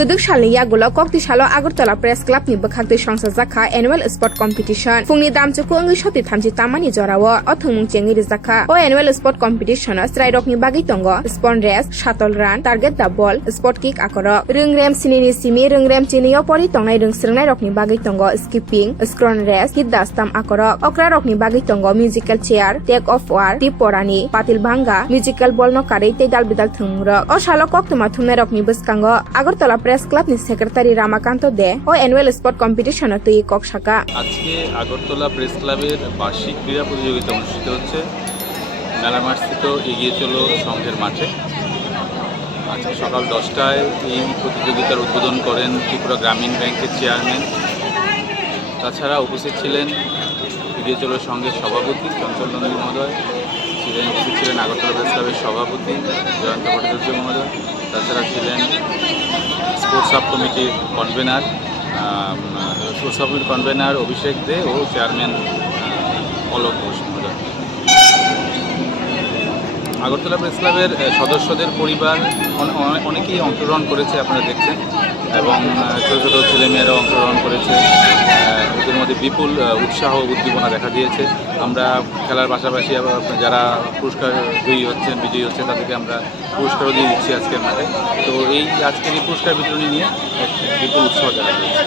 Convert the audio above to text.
Kuduk Shalni Yagulo, Kokti Shalo, Agartala Press Club, Nibakak de Shangsazaka, Annual Sport Competition. Fungni Dam Chuku English Hoti Tamji Tamani Jorawa, Otumung Chengi Zaka, O Annual Sport Competition, Stridok ni Bagitongo, Spawn Race, Shuttle Run, Target the Ball, Sport Kick Akoro, Rungrem Sinini Simi, Rungrem Chinio Politonga, Rung Srnai Rokni Bagitongo, Skipping, Scron Race, Hit Dastam Akoro, Okra Rokni Bagitongo, Musical Chair, Take Off War, Tiporani, Patil Banga, Musical Ball no Kare, Dal Bidal Thumra, O Shalo Koktuma Thumna Rokni Buskango, Agartala Press Club ni Secretary Ramakanto De, O Annual Sport Competition to Kok Shaka. আজকে Agartala press ক্লাবের বার্ষিক ক্রীড়া প্রতিযোগিতা অনুষ্ঠিত হচ্ছে মেলামাঠস্থিত এগিয়ে চলো সংঘের মাঠে। আজকে সকাল 10টায় এই প্রতিযোগিতার উদ্বোধন করেন ত্রিপুরা গ্রামীণ ব্যাংকের চেয়ারম্যান। তাছাড়া উপস্থিত ছিলেন এগিয়ে চলো সংঘের সভাপতি চঞ্চল নন্দী মহোদয়, উপস্থিত ছিলেন আগরতলা প্রেস ক্লাবের সভাপতি জয়ন্ত ভট্টাচার্য মহোদয়। তাছাড়া ছিলেন স্পোর্টস সাব কমিটির কনভেনার অভিষেক দে ও চেয়ারম্যান অলোক ঘোষ মহোদয়। আগরতলা প্রেস ক্লাবের সদস্যদের পরিবার অনেকেই অংশগ্রহণ করেছে, আপনারা দেখছেন, এবং ছোটো ছোটো ছেলেমেয়েরাও অংশগ্রহণ করেছে। এদের মধ্যে বিপুল উৎসাহ উদ্দীপনা দেখা দিয়েছে। আমরা খেলার পাশাপাশি যারা পুরস্কার বিজয়ী হচ্ছেন তাদেরকে আমরা পুরস্কারও দিয়ে দিচ্ছি আজকের মাঠে। তো এই আজকের এই পুরস্কার বিতরণী নিয়ে বিপুল উৎসাহ দেখা দিয়েছে।